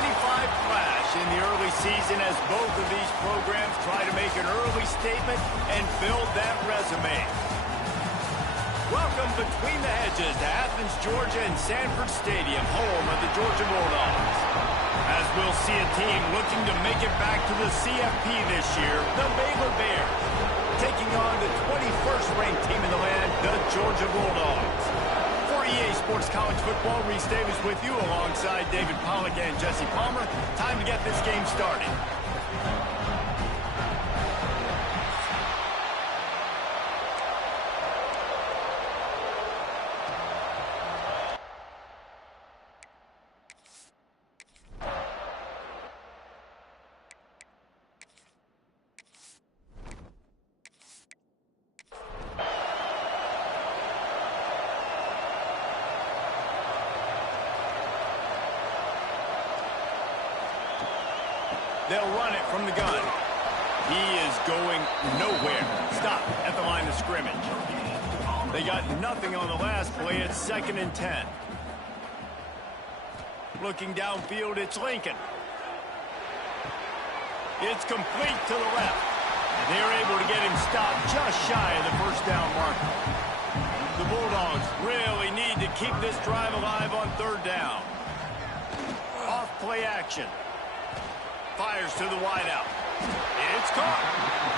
clash in the early season as both of these programs try to make an early statement and build that resume. Welcome between the hedges to Athens, Georgia and Sanford Stadium, home of the Georgia Bulldogs. As we'll see a team looking to make it back to the CFP this year, the Baylor Bears, taking on the 21st ranked team in the land, the Georgia Bulldogs. For EA Sports College Football, Reese Davis with you alongside David Pollack and Jesse Palmer. Time to get this game started. They'll run it from the gun. He is going nowhere. Stop at the line of scrimmage. They got nothing on the last play. It's 2nd and 10. Looking downfield, it's Lincoln. It's complete to the left. They're able to get him stopped just shy of the first down marker. The Bulldogs really need to keep this drive alive on 3rd down. Off play action. Fires to the wideout. It's caught.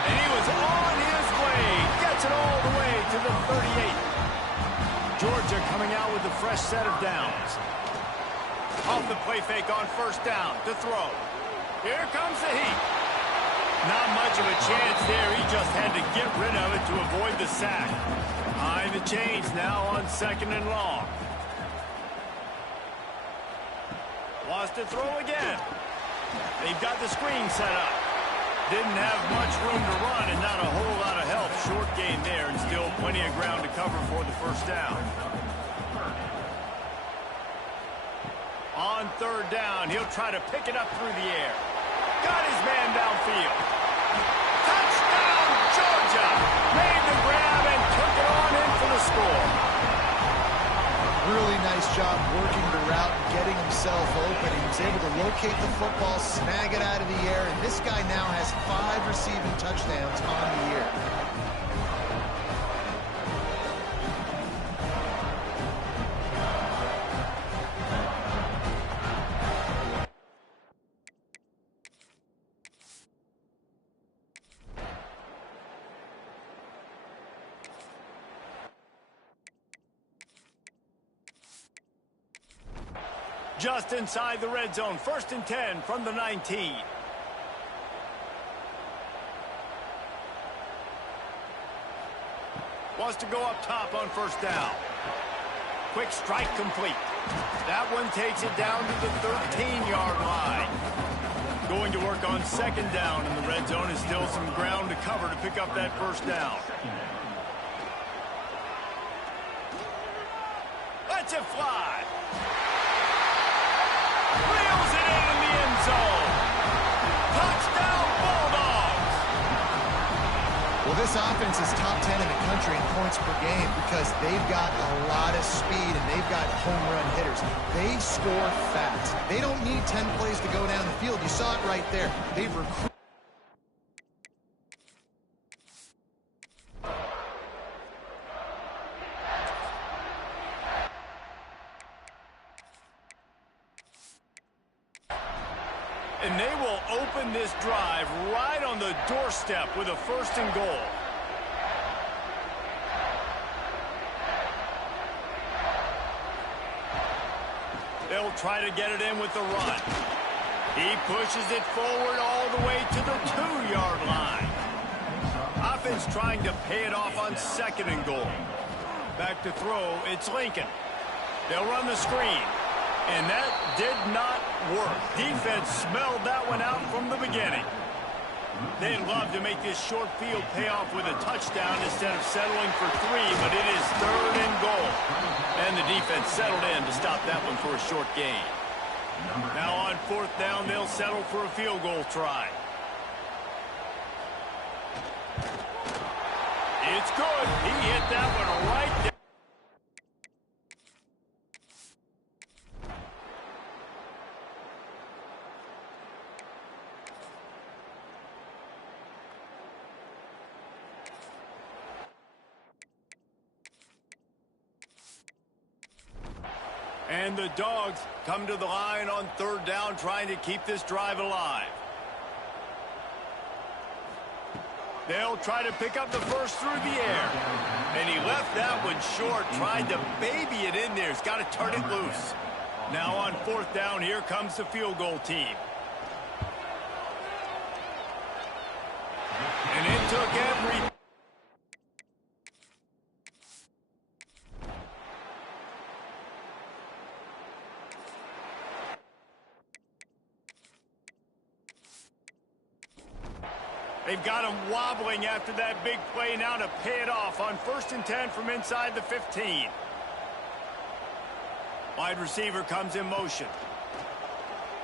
And he was on his way. Gets it all the way to the 38. Georgia coming out with a fresh set of downs. Off the play fake on 1st down to throw. Here comes the heat. Not much of a chance there. He just had to get rid of it to avoid the sack. Behind the chains now on 2nd and long. Wants to throw again. They've got the screen set up. Didn't have much room to run and not a whole lot of help. Short gain there and still plenty of ground to cover for the 1st down. On 3rd down, he'll try to pick it up through the air. Got his man downfield. Touchdown, Georgia! Made the grab and took it on in for the score. Really nice job working the route and getting himself open. He was able to locate the football, snag it out of the air, and this guy now has 5 receiving touchdowns on the year. Just inside the red zone, 1st and 10 from the 19. Wants to go up top on 1st down. Quick strike complete. That one takes it down to the 13-yard line. Going to work on 2nd down in the red zone is still some ground to cover to pick up that 1st down. Let's it fly. Wheels it in the end zone. Touchdown, Bulldogs. Well, this offense is top 10 in the country in points per game because they've got a lot of speed and they've got home run hitters. They score fast. They don't need 10 plays to go down the field. You saw it right there. They've recruited. And they will open this drive right on the doorstep with a 1st and goal. They'll try to get it in with the run. He pushes it forward all the way to the 2-yard line. Offense trying to pay it off on 2nd and goal. Back to throw, it's Lincoln. They'll run the screen. And that did not work. Defense smelled that one out from the beginning. They'd love to make this short field pay off with a touchdown instead of settling for 3, but it is 3rd and goal. And the defense settled in to stop that one for a short gain. Now on 4th down, they'll settle for a field goal try. It's good. He hit that one right there. And the Dogs come to the line on third down, trying to keep this drive alive. They'll try to pick up the first through the air. And he left that one short, tried to baby it in there. He's got to turn it loose. Now on fourth down, here comes the field goal team. And it took every... They've got him wobbling after that big play now to pay it off on 1st and 10 from inside the 15. Wide receiver comes in motion.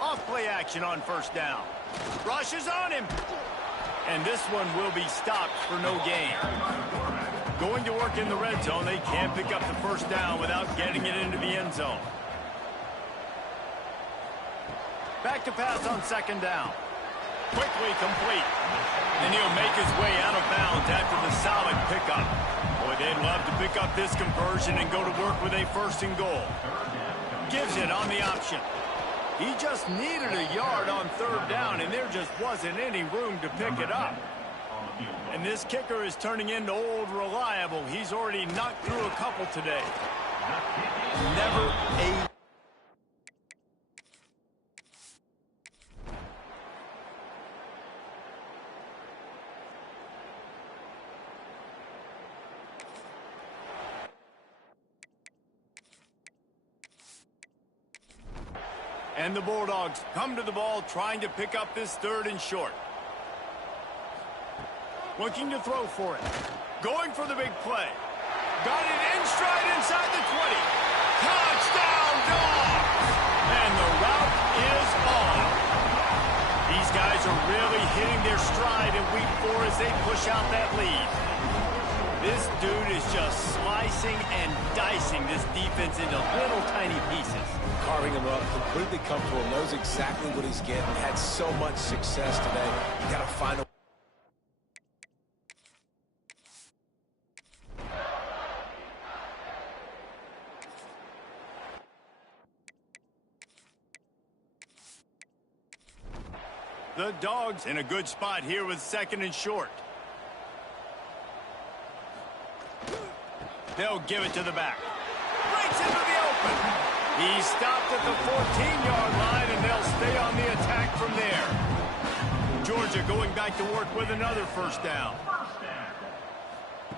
Off play action on 1st down. Rushes on him. And this one will be stopped for no gain. Going to work in the red zone, they can't pick up the 1st down without getting it into the end zone. Back to pass on 2nd down. Quickly complete. And he'll make his way out of bounds after the solid pickup. Boy, they'd love to pick up this conversion and go to work with a 1st and goal. Gives it on the option. He just needed a yard on 3rd down, and there just wasn't any room to pick it up. And this kicker is turning into old reliable. He's already knocked through a couple today. Never a... And the Bulldogs come to the ball, trying to pick up this 3rd and short. Looking to throw for it. Going for the big play. Got it in stride inside the 20. Touchdown, Dogs! And the route is on. These guys are really hitting their stride in week 4 as they push out that lead. This dude is just slicing and dicing this defense into little tiny pieces. Carving him up, completely comfortable, knows exactly what he's getting, had so much success today. You got to find a... The Dogs in a good spot here with 2nd and short. They'll give it to the back. Breaks into the open. He stopped at the 14-yard line, and they'll stay on the attack from there. Georgia going back to work with another 1st down.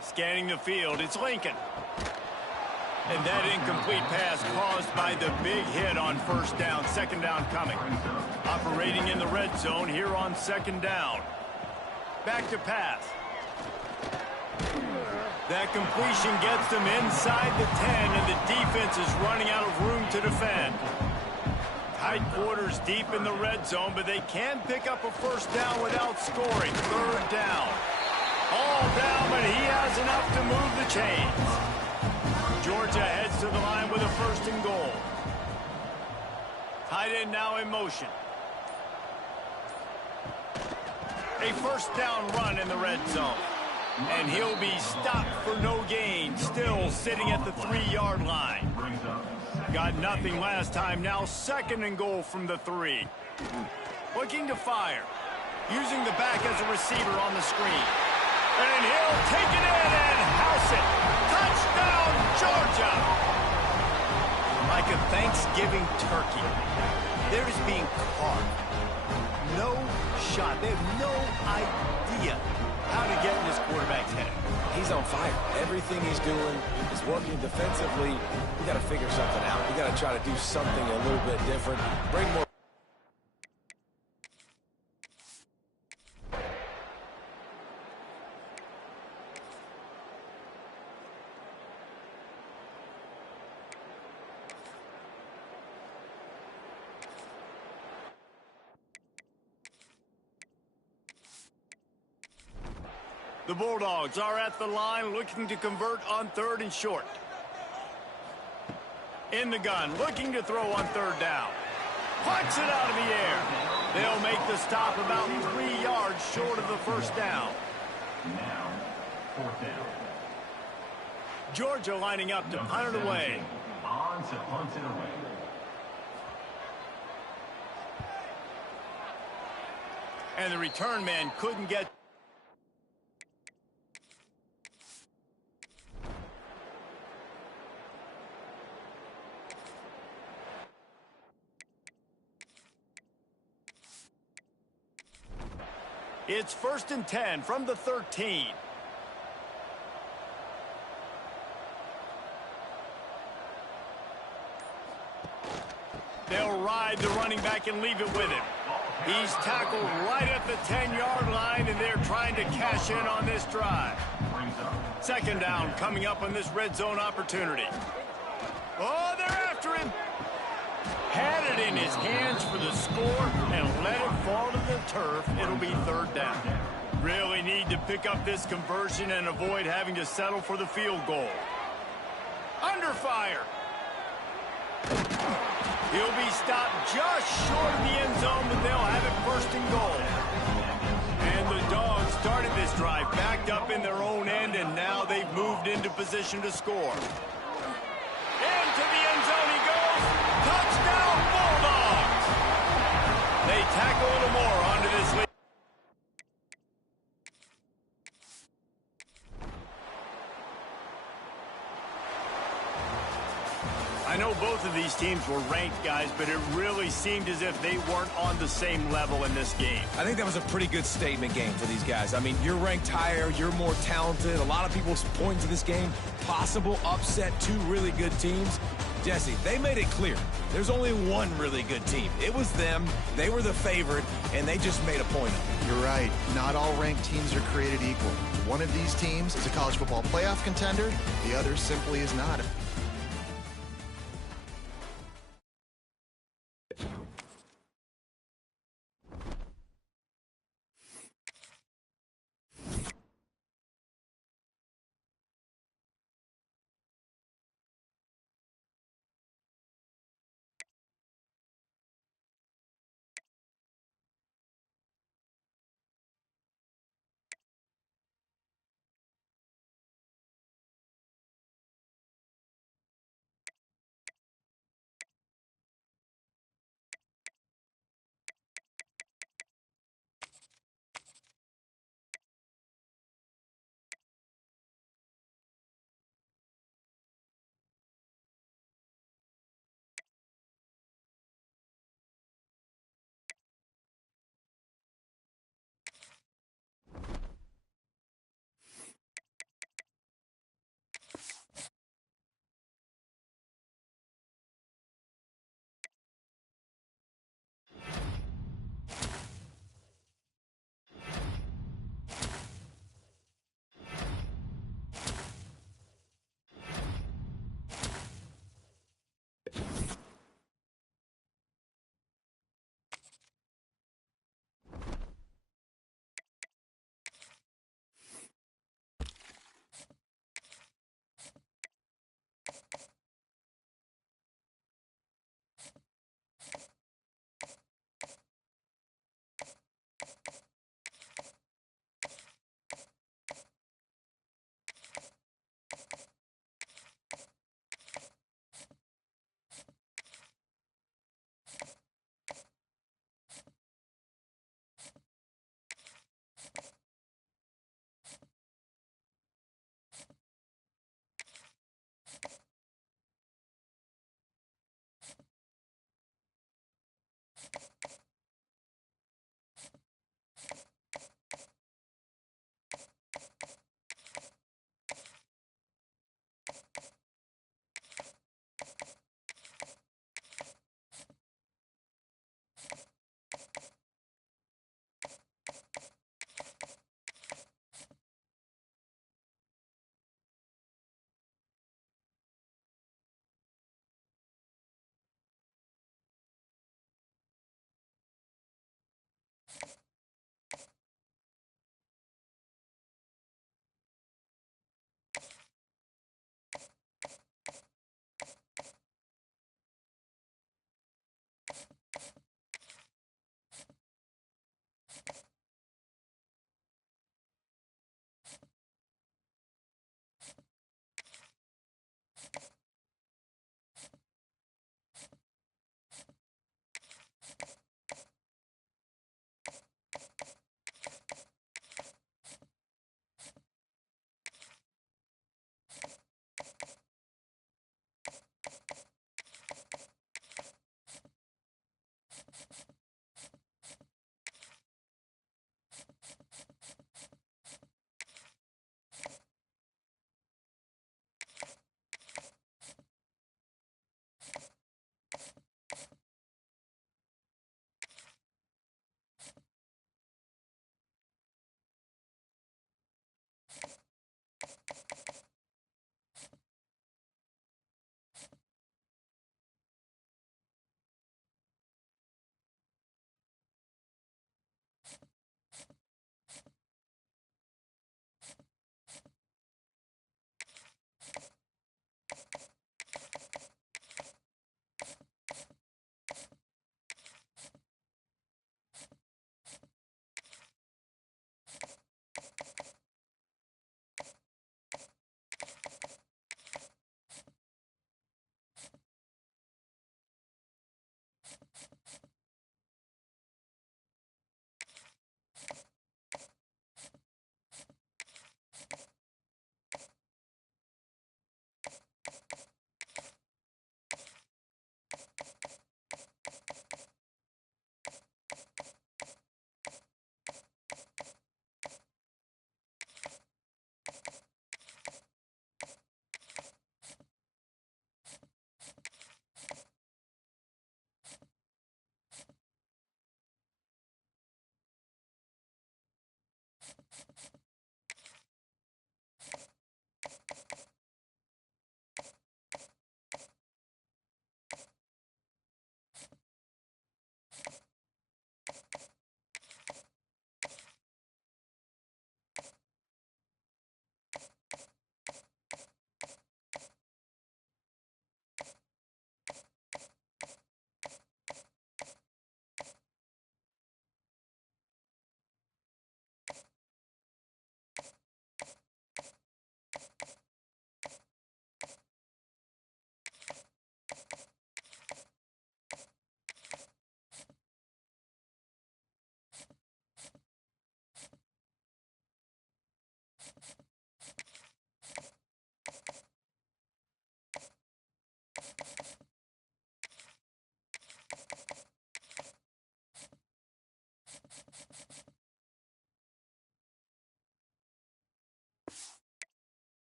Scanning the field, it's Lincoln. And that incomplete pass caused by the big hit on 1st down. 2nd down coming. Operating in the red zone here on 2nd down. Back to pass. That completion gets them inside the 10, and the defense is running out of room to defend. Tight quarters deep in the red zone, but they can pick up a 1st down without scoring. 3rd down. All down, but he has enough to move the chains. Georgia heads to the line with a 1st and goal. Tight end now in motion. A 1st down run in the red zone. And he'll be stopped for no gain, still sitting at the 3-yard line. Got nothing last time, now 2nd and goal from the 3. Looking to fire. Using the back as a receiver on the screen. And he'll take it in and house it. Touchdown, Georgia! Like a Thanksgiving turkey. They're just being carved. No shot. They have no idea how to get in this quarterback's head. He's on fire. Everything he's doing is working defensively. We got to figure something out. We got to try to do something a little bit different. Bring more. The Bulldogs are at the line looking to convert on 3rd and short. In the gun, looking to throw on 3rd down. Punts it out of the air. They'll make the stop about 3 yards short of the 1st down. Now, 4th down. Georgia lining up to punt it away. On to punt it away. And the return man couldn't get... It's 1st and 10 from the 13. They'll ride the running back and leave it with him. He's tackled right at the 10-yard line, and they're trying to cash in on this drive. 2nd down coming up on this red zone opportunity. Oh, they're after him. Had it in his hands for the score and let it fall to the turf. It'll be 3rd down. Really need to pick up this conversion and avoid having to settle for the field goal. Under fire. He'll be stopped just short of the end zone, but they'll have it 1st and goal. And the Dogs started this drive backed up in their own end, and now they've moved into position to score. Into the end zone he goes. Touchdown, Bulldogs! They tack a little more onto this lead. I know both of these teams were ranked, guys, but it really seemed as if they weren't on the same level in this game. I think that was a pretty good statement game for these guys. I mean, you're ranked higher, you're more talented. A lot of people point to this game, possible upset, 2 really good teams. Jesse, they made it clear. There's only one really good team. It was them. They were the favorite, and they just made a point of it. You're right. Not all ranked teams are created equal. One of these teams is a college football playoff contender. The other simply is not.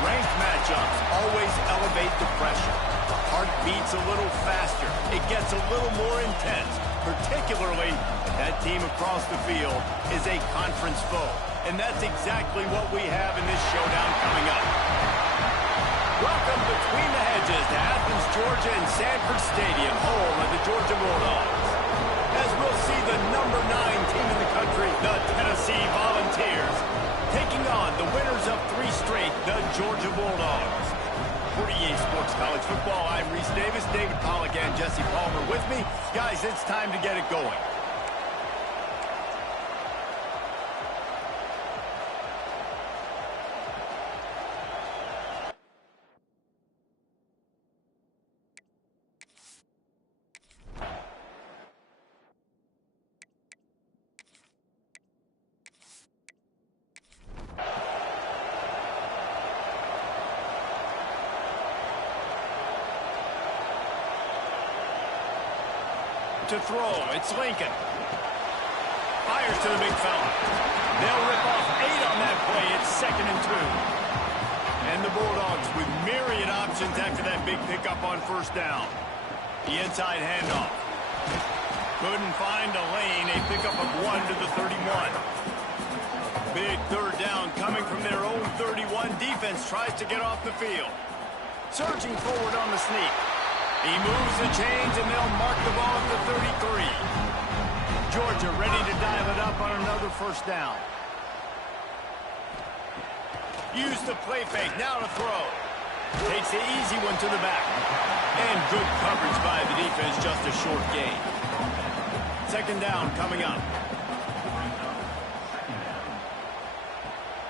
Ranked matchups always elevate the pressure. The heart beats a little faster. It gets a little more intense, particularly if that team across the field is a conference foe. And that's exactly what we have in this showdown coming up. Welcome between the hedges to Athens, Georgia and Sanford Stadium, home of the Georgia Bulldogs. As we'll see the number 9 team in the country, the Tennessee Volunteers, taking on the winners of 3 straight, the Georgia Bulldogs. For EA Sports College Football, I'm Reese Davis, David Pollack and Jesse Palmer with me. Guys, it's time to get it going. To throw, it's Lincoln. Fires to the big fella. They'll rip off 8 on that play. It's 2nd and 2. And the Bulldogs with myriad options after that big pickup on 1st down. The inside handoff. Couldn't find a lane. A pickup of 1 to the 31. Big 3rd down coming from their own 31. Defense tries to get off the field. Surging forward on the sneak. He moves the chains, and they'll mark the ball at the 33. Georgia ready to dial it up on another 1st down. Use the play fake, now to throw. Takes the easy one to the back. And good coverage by the defense, just a short gain. 2nd down coming up.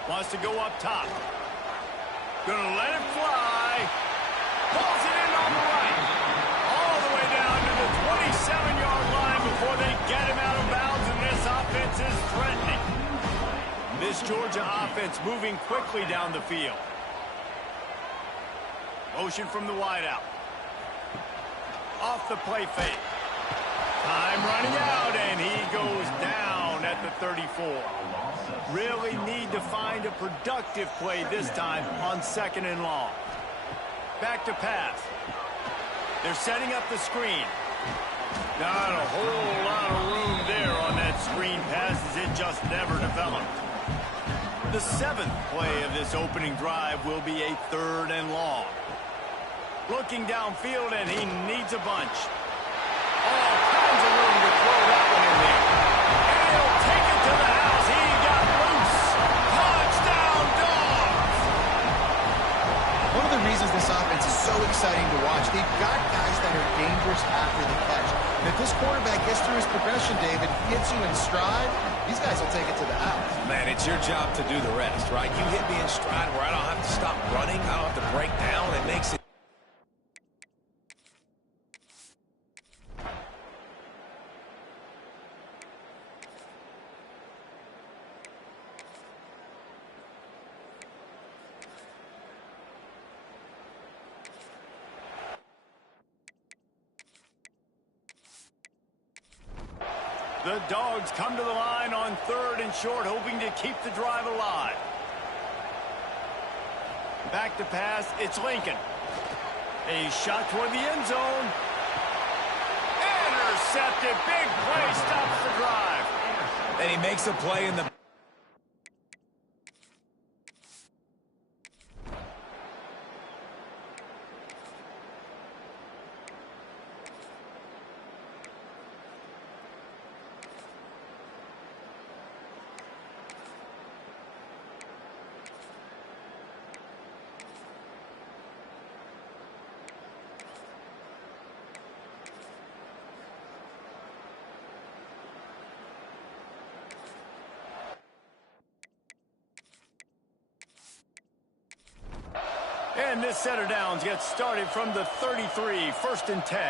Wants to go up top. Gonna let it fly. Pulls it in on the right. 27-yard line before they get him out of bounds, and this offense is threatening. This Georgia offense moving quickly down the field. Motion from the wideout. Off the play fake. Time running out, and he goes down at the 34. Really need to find a productive play this time on 2nd and long. Back to pass. They're setting up the screen. Not a whole lot of room there on that The 7th play of this opening drive will be a 3rd and long. Looking downfield, and he needs a bunch. All kinds of room to throw that one in there. And he'll take it to the house. He got loose. Touchdown, Dogs! One of the reasons this offense is so exciting to watch, they've got guys that are dangerous after the catch. And if this quarterback gets through his progression, David, gets you in stride, these guys will take it to the house. Man, it's your job to do the rest, right? You hit me in stride where I don't have to stop running. I don't have to break down. It makes it. The Dogs come to the line on 3rd and short, hoping to keep the drive alive. Back to pass, it's Lincoln. A shot toward the end zone. Intercepted, big play, stops the drive. And he makes a play in the... And this set of downs gets started from the 33, 1st and 10.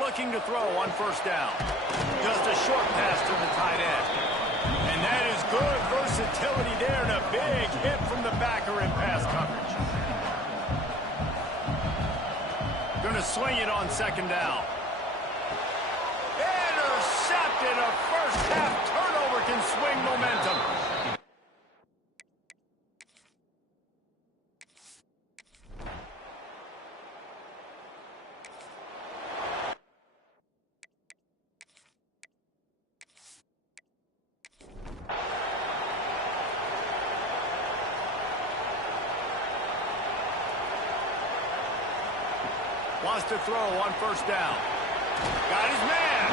Looking to throw on 1st down. Just a short pass to the tight end. And that is good versatility there, and a big hit from the backer in pass coverage. Going to swing it on 2nd down. Intercepted. A first half turnover can swing momentum. Wants to throw on 1st down. Got his man.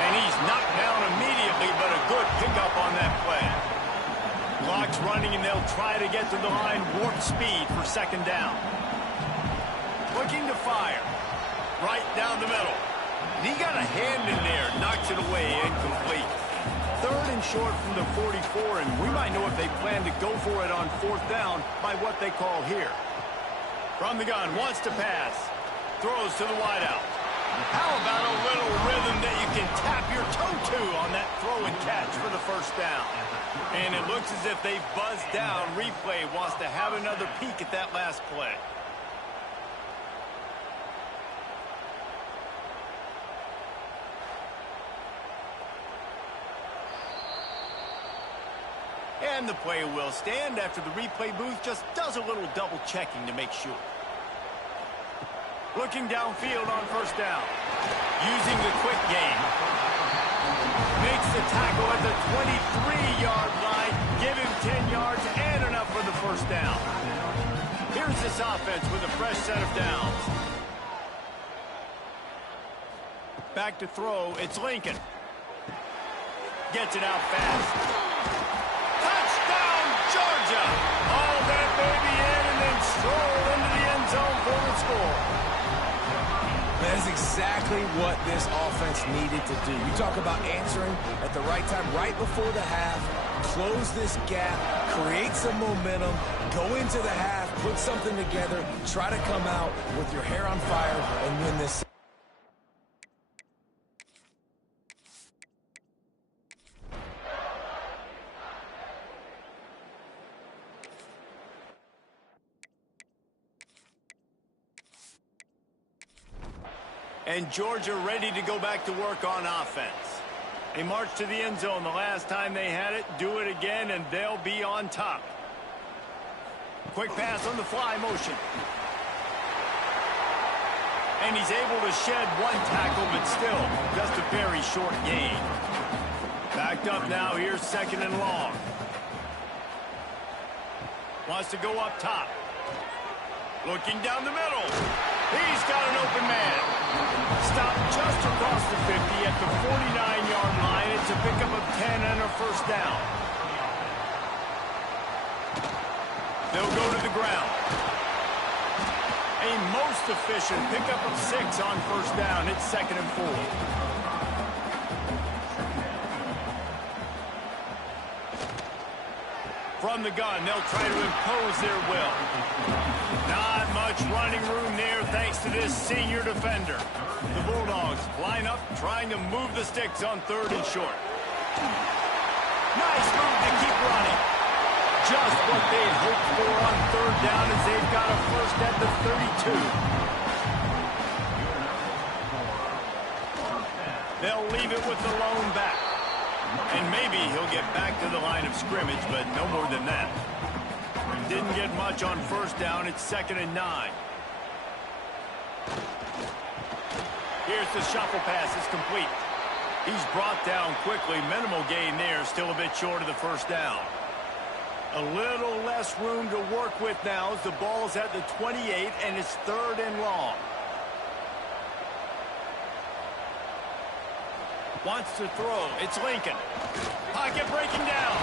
And he's knocked down immediately, but a good pickup on that play. Clock's running, and they'll try to get to the line, warp speed for 2nd down. Looking to fire. Right down the middle. And he got a hand in there, knocks it away, incomplete. 3rd and short from the 44, and we might know if they plan to go for it on 4th down by what they call here. From the gun, wants to pass. Throws to the wideout. How about a little rhythm that you can tap your toe to on that throw and catch for the 1st down? And it looks as if they've buzzed down. Replay wants to have another peek at that last play. And the play will stand after the replay booth just does a little double checking to make sure. Looking downfield on 1st down. Using the quick game. Makes the tackle at the 23-yard line. Give him 10 yards and enough for the 1st down. Here's this offense with a fresh set of downs. Back to throw. It's Lincoln. Gets it out fast. Touchdown, Georgia! All that baby in and then stroll into the end zone for the score. That is exactly what this offense needed to do. You talk about answering at the right time, right before the half, close this gap, create some momentum, go into the half, put something together, try to come out with your hair on fire and win this. And Georgia ready to go back to work on offense. They march to the end zone the last time they had it, do it again, and they'll be on top. Quick pass on the fly motion. And he's able to shed one tackle, but still just a very short gain. Backed up now, here's 2nd and long. Wants to go up top. Looking down the middle. He's got an open man. Stopped just across the 50 at the 49-yard line. It's a pickup of 10 and a first down. They'll go to the ground. A most efficient pickup of 6 on first down. It's 2nd and 4. From the gun, they'll try to impose their will. Not much running room there thanks to this senior defender. The Bulldogs line up trying to move the sticks on 3rd and short. Nice move to keep running. Just what they'd hoped for on 3rd down as they've got a first at the 32. They'll leave it with the lone back. And maybe he'll get back to the line of scrimmage, but no more than that. Didn't get much on first down. It's 2nd and 9. Here's the shuffle pass. It's complete. He's brought down quickly. Minimal gain there. Still a bit short of the first down. A little less room to work with now as the ball's at the 28, and it's 3rd and long. Wants to throw. It's Lincoln. Pocket breaking down.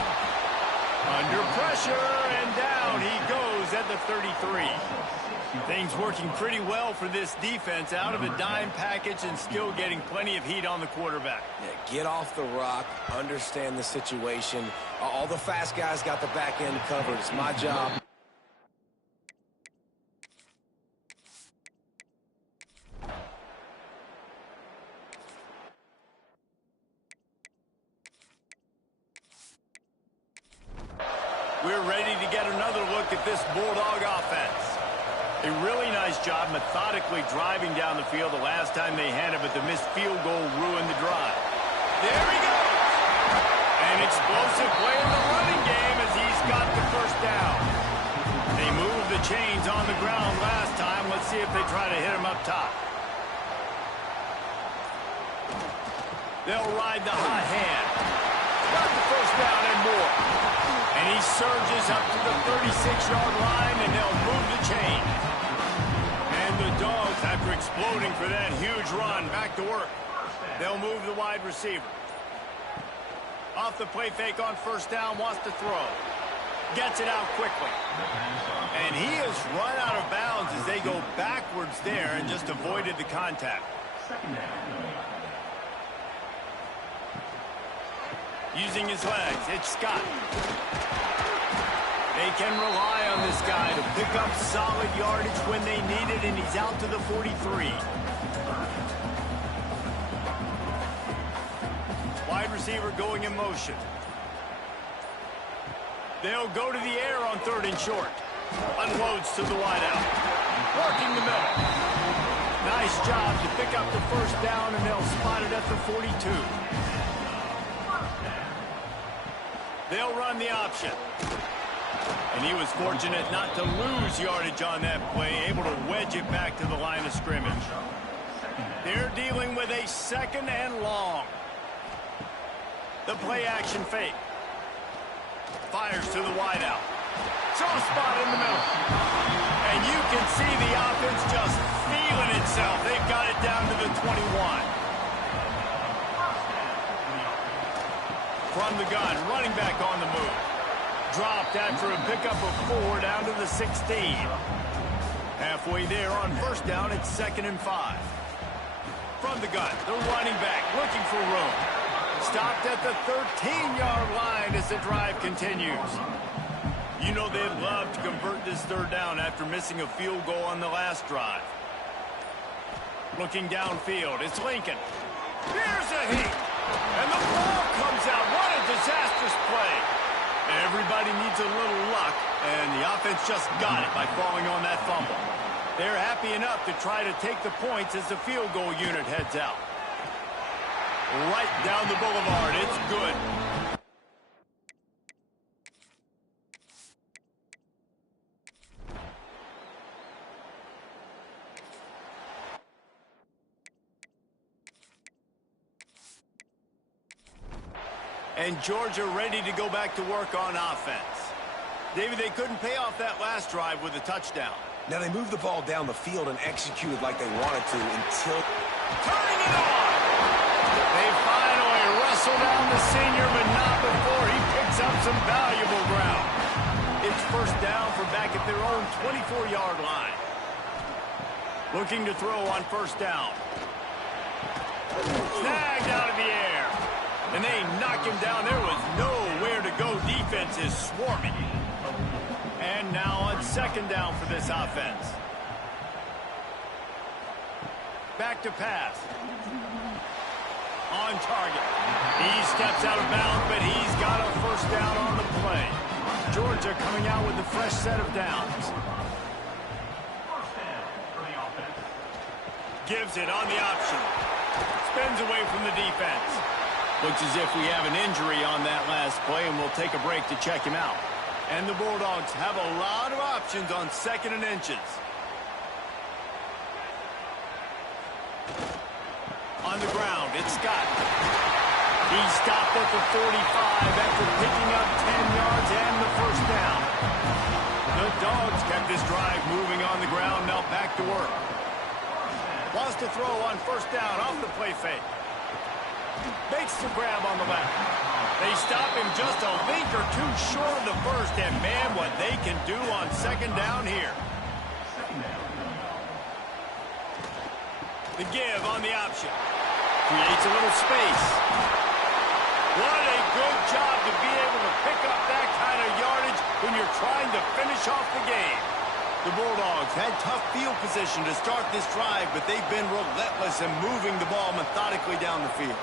Under pressure, and down he goes at the 33. Things working pretty well for this defense. Out of a dime package and still getting plenty of heat on the quarterback. Yeah, get off the rock, understand the situation. All the fast guys got the back end covered. It's my job. We're ready to get another look at this Bulldog offense. A really nice job methodically driving down the field the last time they had it, but the missed field goal ruined the drive. There he goes! An explosive play in the running game as he's got the first down. They moved the chains on the ground last time. Let's see if they try to hit him up top. They'll ride the hot hand. Got the first down and more. And he surges up to the 36-yard line, and they'll move the chain. And the Dogs, after exploding for that huge run, back to work. They'll move the wide receiver. Off the play fake on first down, wants to throw. Gets it out quickly. And he has run out of bounds as they go backwards there and just avoided the contact. Using his legs, it's Scott. They can rely on this guy to pick up solid yardage when they need it, and he's out to the 43. Wide receiver going in motion. They'll go to the air on 3rd and short. Unloads to the wideout. Working the middle. Nice job to pick up the first down, and they'll spot it at the 42. They'll run the option. And he was fortunate not to lose yardage on that play, able to wedge it back to the line of scrimmage. They're dealing with a 2nd and long. The play action fake. Fires to the wideout. Soft spot in the middle. And you can see the offense just feeling itself. They've got it down to the 21. From the gun, running back on the move. Dropped after a pickup of 4 down to the 16. Halfway there on first down, it's 2nd and 5. From the gun, the running back looking for room. Stopped at the 13-yard line as the drive continues. You know they'd love to convert this 3rd down after missing a field goal on the last drive. Looking downfield, it's Lincoln. Here's a heat. And the ball comes out. What a disastrous play. Everybody needs a little luck, and the offense just got it by falling on that fumble. They're happy enough to try to take the points as the field goal unit heads out. Right down the boulevard. It's good. And Georgia ready to go back to work on offense. David, they couldn't pay off that last drive with a touchdown. Now they moved the ball down the field and executed like they wanted to until... Turning it on! They finally wrestle down the senior, but not before he picks up some valuable ground. It's first down from back at their own 24-yard line. Looking to throw on first down. Snagged out of the air. And they knock him down. There was nowhere to go. Defense is swarming. And now on second down for this offense. Back to pass. On target. He steps out of bounds, but he's got a first down on the play. Georgia coming out with a fresh set of downs. Gives it on the option. Spins away from the defense. Looks as if we have an injury on that last play, and we'll take a break to check him out. And the Bulldogs have a lot of options on second and inches. On the ground, it's Scott. He stopped at the 45 after picking up 10 yards and the first down. The Dogs kept this drive moving on the ground, now back to work. Wants to throw on first down off the play fake. Makes the grab on the left. They stop him just a link or two short of the first, and man, what they can do on second down here. The give on the option. Creates a little space. What a good job to be able to pick up that kind of yardage when you're trying to finish off the game. The Bulldogs had tough field position to start this drive, but they've been relentless in moving the ball methodically down the field.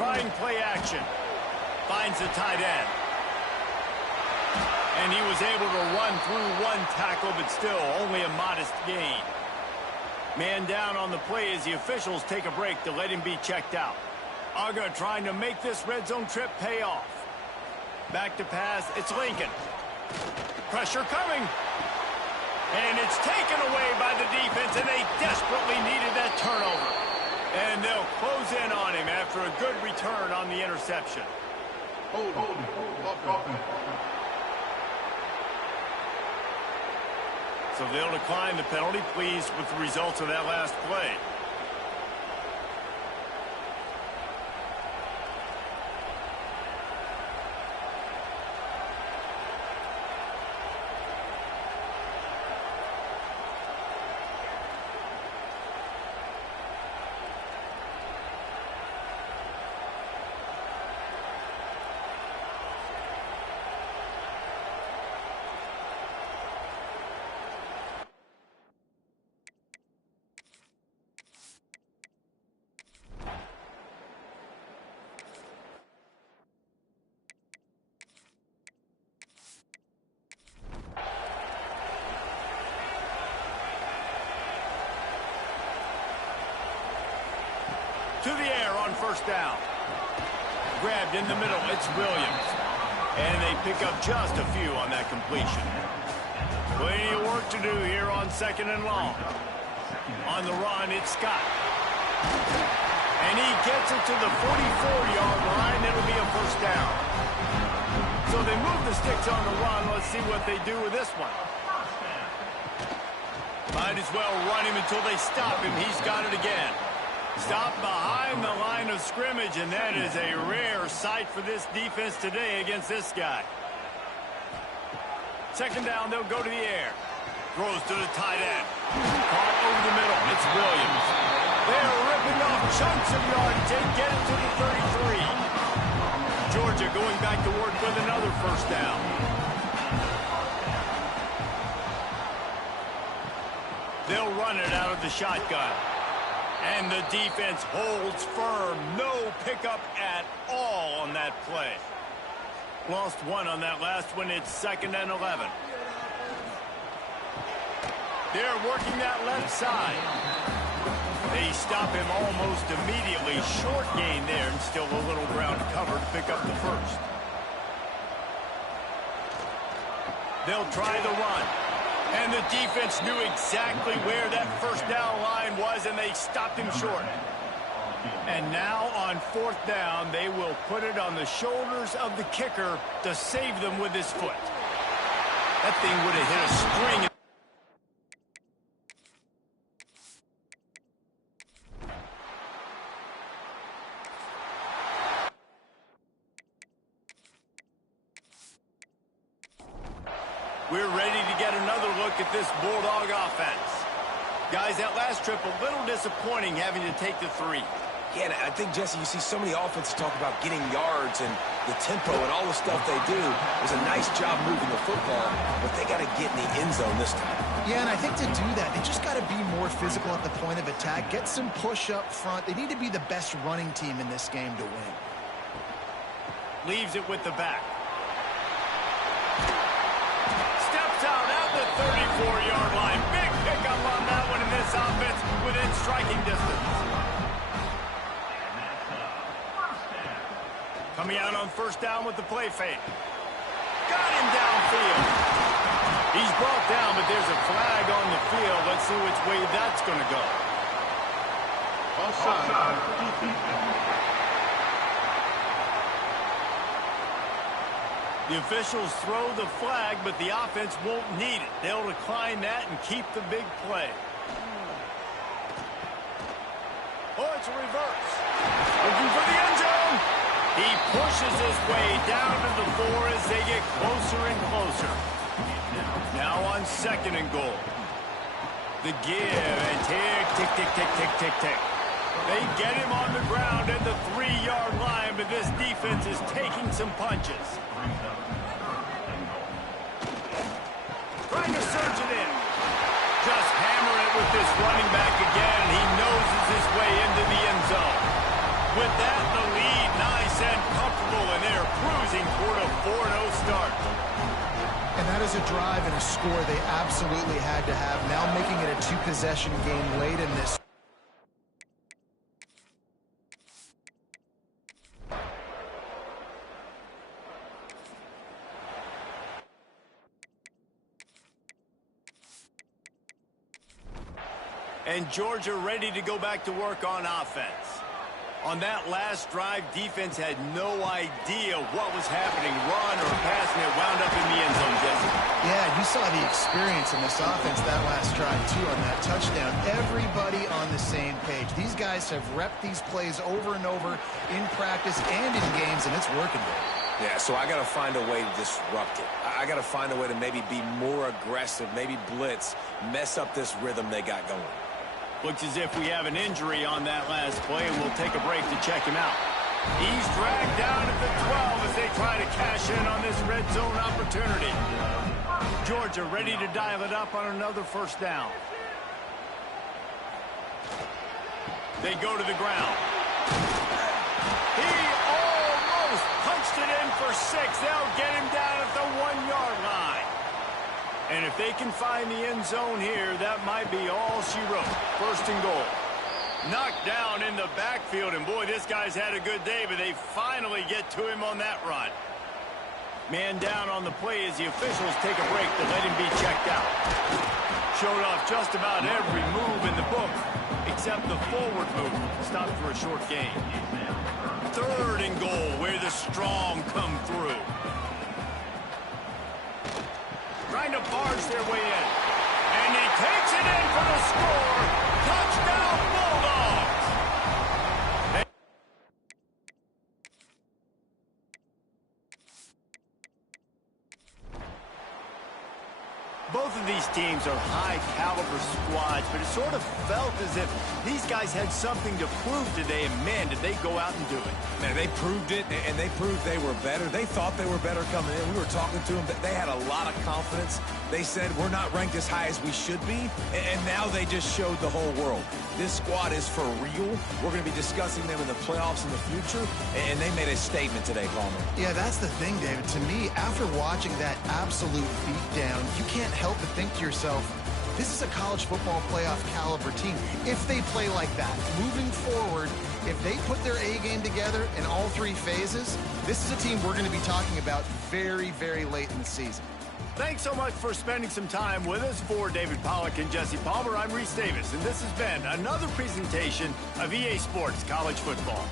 Trying play action. Finds the tight end. And he was able to run through one tackle, but still only a modest gain. Man down on the play as the officials take a break to let him be checked out. Aga trying to make this red zone trip pay off. Back to pass, it's Lincoln. Pressure coming. And it's taken away by the defense, and they desperately needed that turnover. And they'll close in on him after a good return on the interception. Hold. So they'll decline the penalty, pleased with the results of that last play. To the air on first down. Grabbed in the middle, it's Williams. And they pick up just a few on that completion. Plenty of work to do here on second and long. On the run, it's Scott. And he gets it to the 44-yard line. It'll be a first down. So they move the sticks on the run. Let's see what they do with this one. Might as well run him until they stop him. He's got it again. Stopped behind the line of scrimmage, and that is a rare sight for this defense today against this guy. Second down, they'll go to the air. Throws to the tight end. Caught over the middle. It's Williams. They're ripping off chunks of yardage. They get it to the 33. Georgia going back to work with another first down. They'll run it out of the shotgun. And the defense holds firm. No pickup at all on that play. Lost one on that last one. It's second and 11. They're working that left side. They stop him almost immediately. Short gain there, and still a little ground to cover to pick up the first. They'll try the run. And the defense knew exactly where that first down line was, and they stopped him short. And now on 4th down, they will put it on the shoulders of the kicker to save them with his foot. That thing would have hit a string. We're ready to get another look at this Bulldog offense. Guys, that last trip a little disappointing having to take the 3. Yeah, and I think, Jesse, you see so many offenses talk about getting yards and the tempo and all the stuff they do. It was a nice job moving the football, but they got to get in the end zone this time. Yeah, and I think to do that, they just got to be more physical at the point of attack, get some push up front. They need to be the best running team in this game to win. Leaves it with the back. Steps out at the 34-yard line. Big pickup on that one in this offense within striking distance. Coming out on 1st down with the play fake. Got him downfield. He's brought down, but there's a flag on the field. Let's see which way that's going to go. Offside. The officials throw the flag, but the offense won't need it. They'll decline that and keep the big play. Oh, it's a reverse. Looking for the end zone. He pushes his way down to the 4 as they get closer and closer. Now on 2nd and goal. The give and tick, tick, tick, tick, tick, tick, tick. They get him on the ground at the 3-yard line, but this defense is taking some punches. Trying to surge it in. Just hammer it with this running back again. He noses his way into the end zone. With that, the lead nice and comfortable, and they're cruising toward a 4-0 start. And that is a drive and a score they absolutely had to have. Now making it a 2-possession game late in this. And Georgia ready to go back to work on offense. On that last drive, defense had no idea what was happening. Run or pass, and it wound up in the end zone, Jesse. Yeah, you saw the experience in this offense that last drive, too, on that touchdown. Everybody on the same page. These guys have repped these plays over and over in practice and in games, and it's working. Yeah, so I got to find a way to disrupt it. I got to find a way to maybe be more aggressive, maybe blitz, mess up this rhythm they got going. Looks as if we have an injury on that last play, and we'll take a break to check him out. He's dragged down at the 12 as they try to cash in on this red zone opportunity. Georgia ready to dial it up on another 1st down. They go to the ground. He almost punched it in for 6. They'll get him down at the 1-yard line. And if they can find the end zone here, that might be all she wrote. 1st and goal. Knocked down in the backfield, and boy, this guy's had a good day, but they finally get to him on that run. Man down on the play as the officials take a break to let him be checked out. Showed off just about every move in the book, except the forward move. Stopped for a short gain. 3rd and goal, where the strong come through. Trying to barge their way in. And he takes it in for the score. Touchdown, Bulldogs! Both of these teams are high-caliber squads, but it sort of felt as if these guys had something to prove today, and man, did they go out and do it. Man, they proved it, and they proved they were better. They thought they were better coming in. We were talking to them. They had a lot of confidence. They said, we're not ranked as high as we should be, and now they just showed the whole world. This squad is for real. We're going to be discussing them in the playoffs in the future, and they made a statement today, Palmer. Yeah, that's the thing, David. To me, after watching that absolute beatdown, you can't help but think to yourself, this is a college football playoff caliber team. If they play like that, moving forward, if they put their A game together in all 3 phases, this is a team we're going to be talking about very, very late in the season. Thanks so much for spending some time with us. For David Pollack and Jesse Palmer, I'm Reese Davis, and this has been another presentation of EA Sports College Football.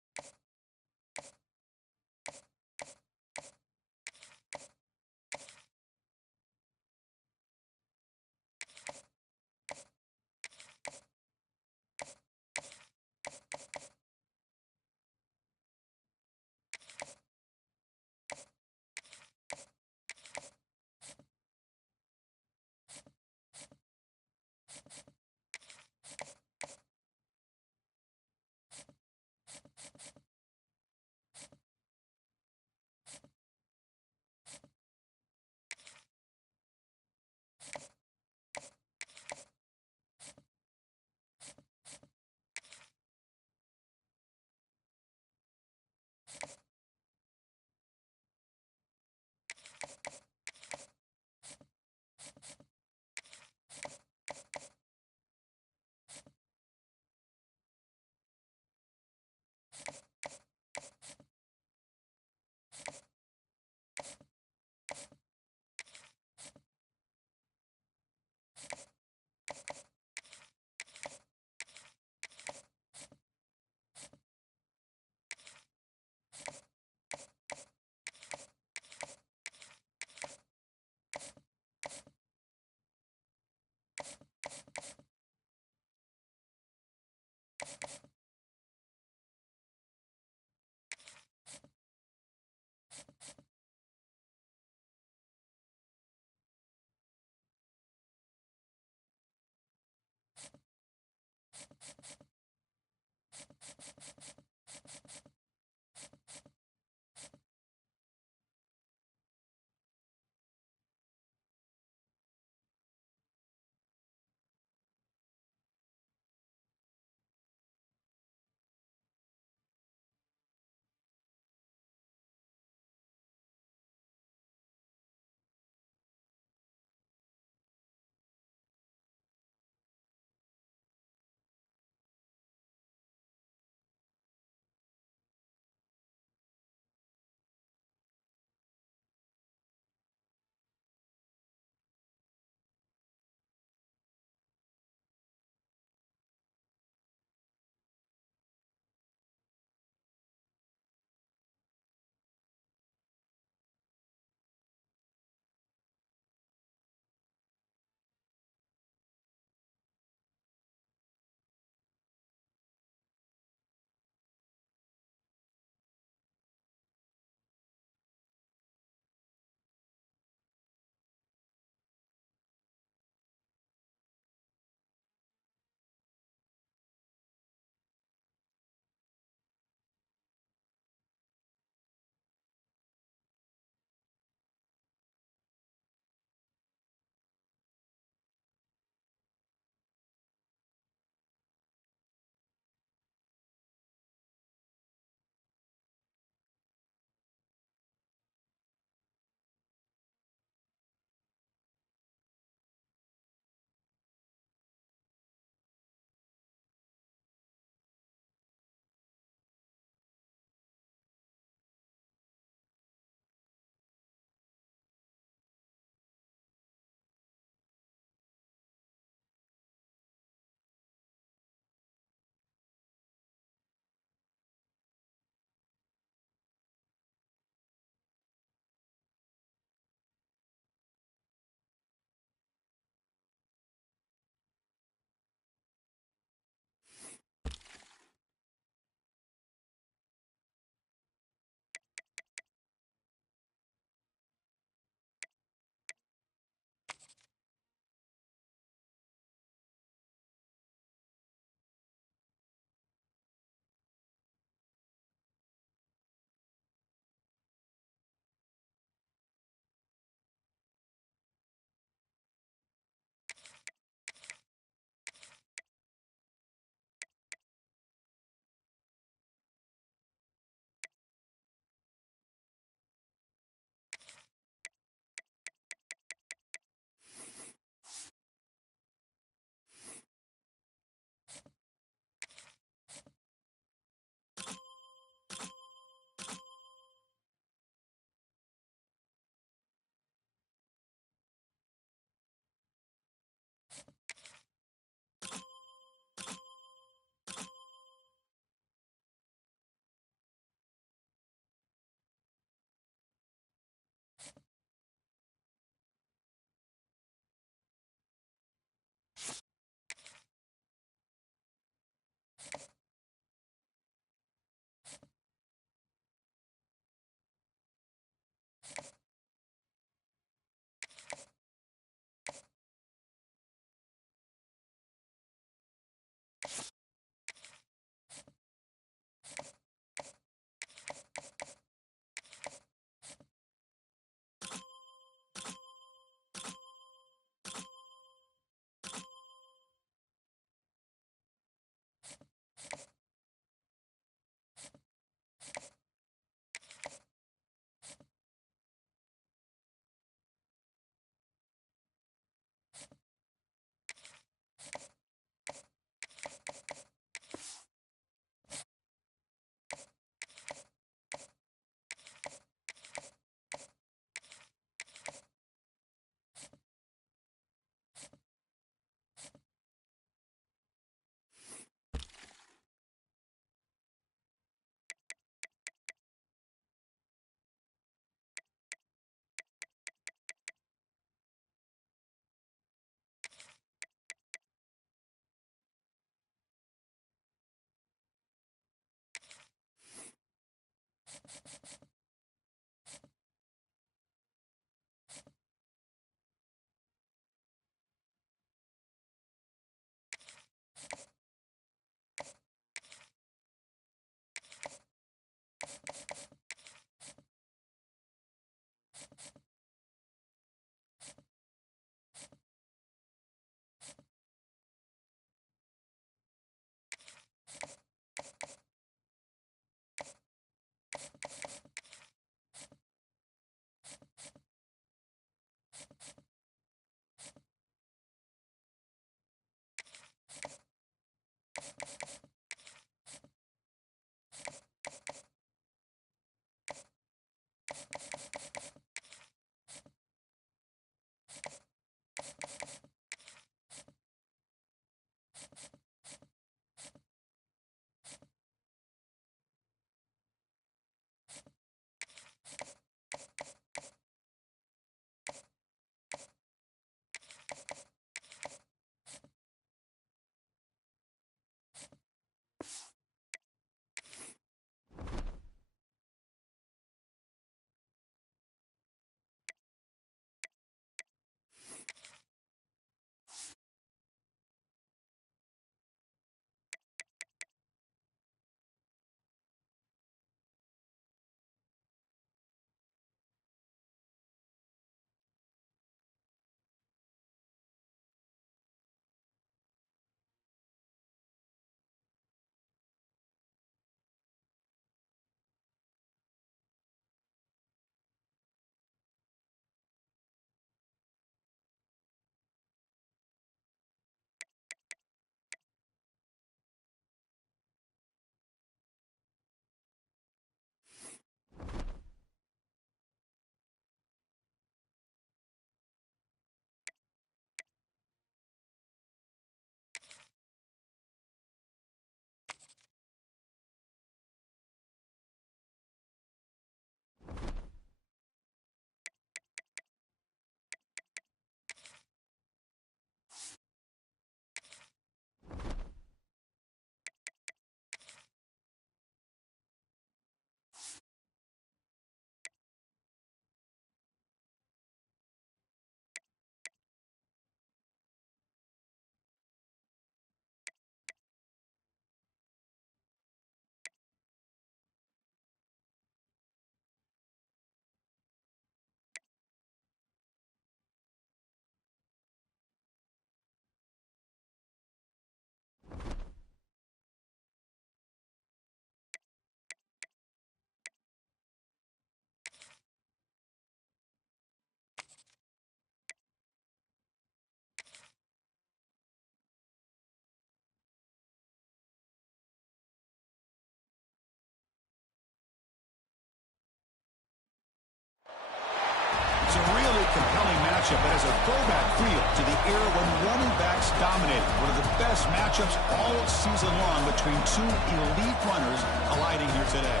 really compelling matchup that has a throwback feel to the era when running backs dominated. One of the best matchups all season long between two elite runners colliding here today.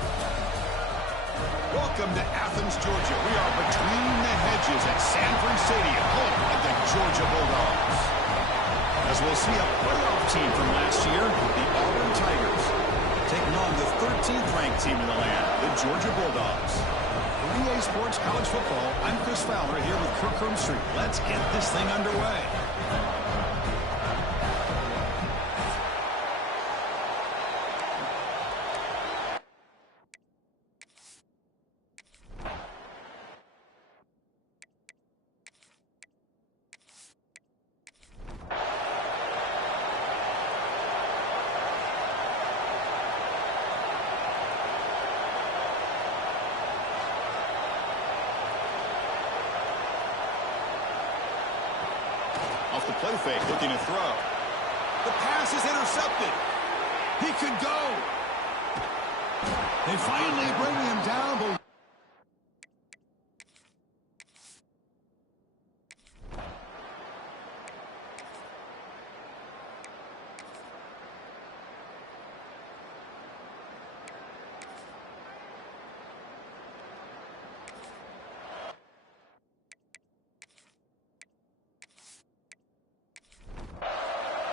Welcome to Athens, Georgia. We are between the hedges at Sanford Stadium, home of the Georgia Bulldogs. As we'll see a playoff team from last year, the Auburn Tigers, taking on the 13th ranked team in the land, the Georgia Bulldogs. For EA Sports College Football, I'm Chris Fowler here with Kirk Street. Let's get this thing underway. Off the play fake, looking to throw. The pass is intercepted. He could go. They finally bring him down. But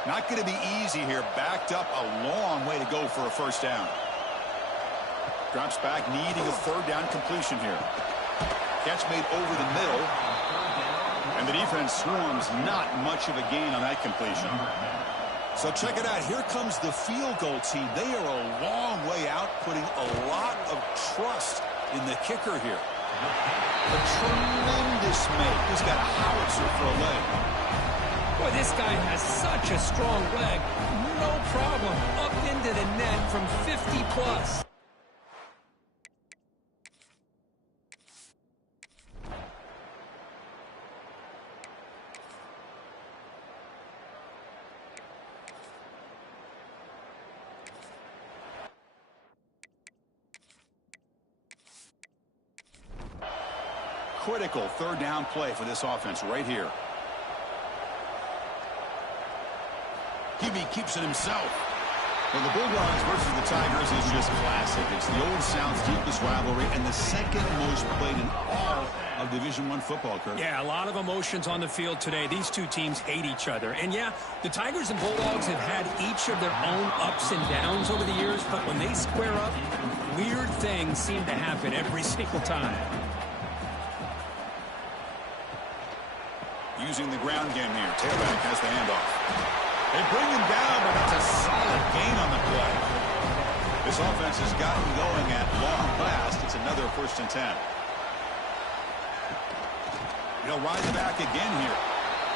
not going to be easy here. Backed up a long way to go for a first down. Drops back, needing a third down completion here. Catch made over the middle. And the defense swarms, not much of a gain on that completion. So check it out. Here comes the field goal team. They are a long way out, putting a lot of trust in the kicker here. A tremendous make. He's got a howitzer for a leg. Boy, this guy has such a strong leg. No problem. Up into the net from 50 plus. Critical third down play for this offense right here. Hebe keeps it himself. Well, the Bulldogs versus the Tigers is just classic. It's the old South's deepest rivalry and the second most played in all of Division I football, Kirk. Yeah, a lot of emotions on the field today. These two teams hate each other. And yeah, the Tigers and Bulldogs have had each of their own ups and downs over the years, but when they square up, weird things seem to happen every single time. Using the ground game here. Tailback has the handoff. They bring him down, but it's a solid gain on the play. This offense has gotten going at long last. It's another 1st and 10. He'll ride back again here.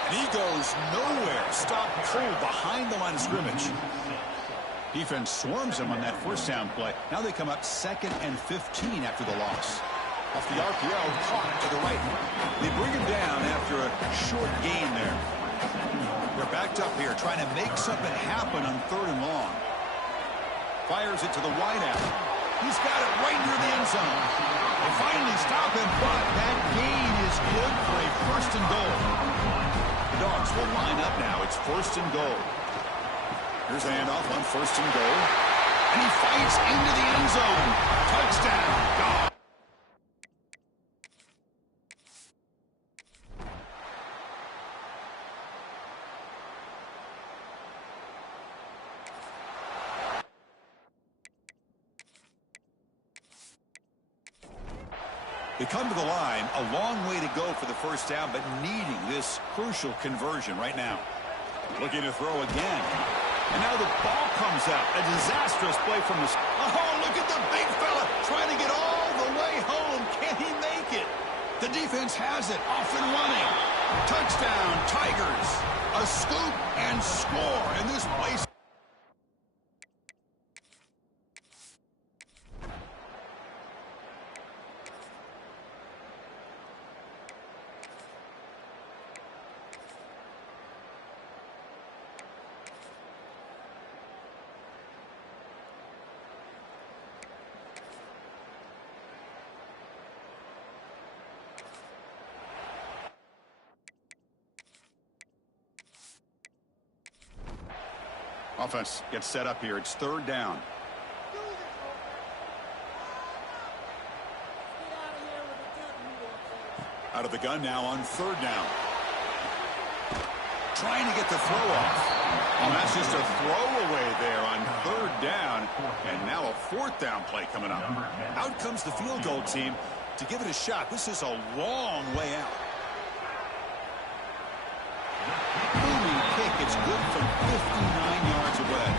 And he goes nowhere. Stopped cold behind the line of scrimmage. Defense swarms him on that 1st down play. Now they come up 2nd and 15 after the loss. Off the RPO, caught to the right. They bring him down after a short gain there. They're backed up here, trying to make something happen on 3rd and long. Fires it to the wideout. He's got it right near the end zone. They finally stop him, but that gain is good for a 1st and goal. The Dogs will line up now. It's 1st and goal. Here's a handoff on 1st and goal. And he fights into the end zone. Touchdown, Dogs. They come to the line, a long way to go for the 1st down, but needing this crucial conversion right now. Looking to throw again. And now the ball comes out. A disastrous play from the... Oh, look at the big fella trying to get all the way home. Can he make it? The defense has it. Off and running. Touchdown, Tigers. A scoop and score. And this place... Offense gets set up here. It's third down. Out of the gun now on third down. Trying to get the throw off. And that's just a throwaway there on third down. And now a fourth down play coming up. Out comes the field goal team to give it a shot. This is a long way out. Booming kick. It's good from 59 yards away.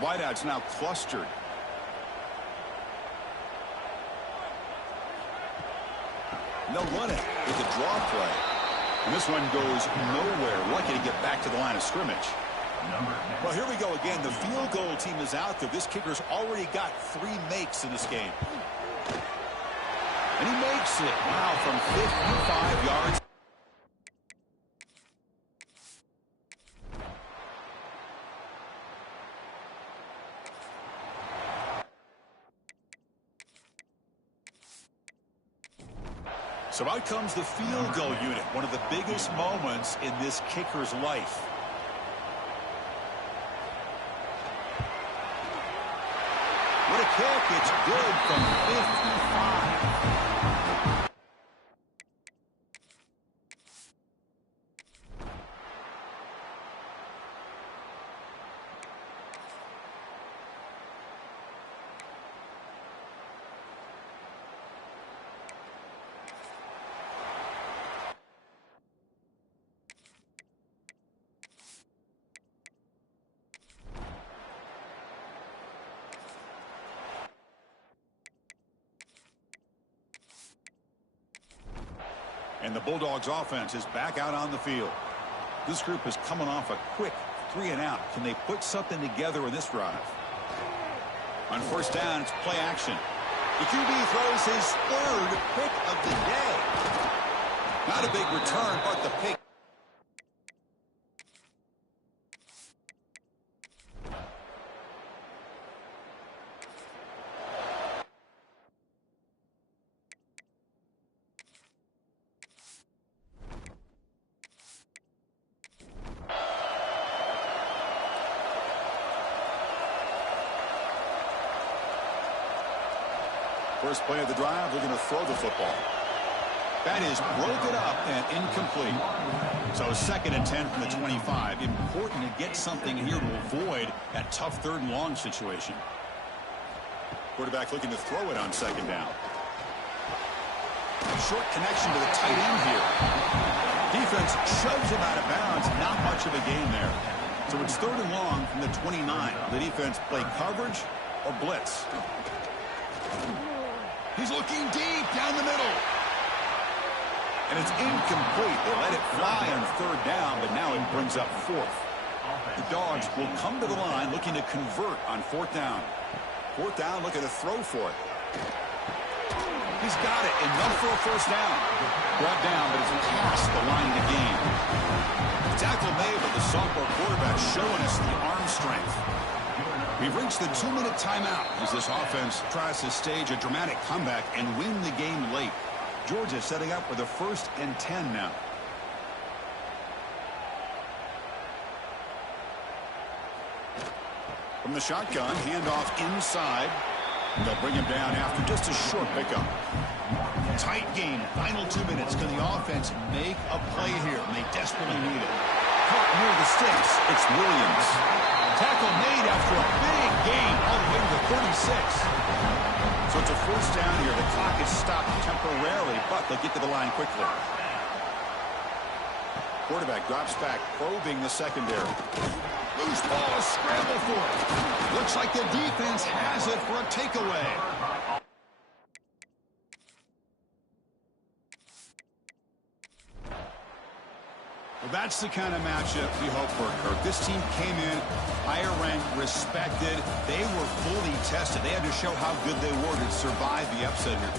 Wideouts now clustered. They'll run it with the draw play. And this one goes nowhere. Lucky to get back to the line of scrimmage. Well, here we go again. The field goal team is out there. This kicker's already got 3 makes in this game. And he makes it. Wow, from 55 yards. So out comes the field goal unit, one of the biggest moments in this kicker's life. What a kick. It's good from 55. And the Bulldogs offense is back out on the field. This group is coming off a quick 3 and out. Can they put something together in this drive? On first down, it's play action. The QB throws his 3rd pick of the day. Not a big return, but the pick. First play of the drive, they're going to throw the football. That is broken up and incomplete. So 2nd and 10 from the 25. Important to get something here to avoid that tough 3rd and long situation. Quarterback looking to throw it on 2nd down. Short connection to the tight end here. Defense shoves him out of bounds. Not much of a gain there. So it's 3rd and long from the 29. The defense play coverage or blitz. He's looking deep down the middle. And it's incomplete. They let it fly on 3rd down, but now it brings up 4th. The Dogs will come to the line looking to convert on 4th down. 4th down, looking to throw for it. He's got it. Enough for a first down. Brought down, but it's past the line of the game. The tackle made, but the sophomore quarterback showing us the arm strength. We've reached the 2-minute timeout as this offense tries to stage a dramatic comeback and win the game late. Georgia setting up with a 1st and 10 now. From the shotgun, handoff inside. They'll bring him down after just a short pickup. Tight game, final 2 minutes. Can the offense make a play here? And they desperately need it. Caught near the sticks. It's Williams. Tackle made after a big gain all the way to the 36. So it's a first down here. The clock is stopped temporarily, but they'll get to the line quickly. Quarterback drops back, probing the secondary. Loose ball, a scramble for it. Looks like the defense has it for a takeaway. Well, that's the kind of matchup we hope for, Kirk. This team came in higher ranked, respected. They were fully tested. They had to show how good they were to survive the upset here.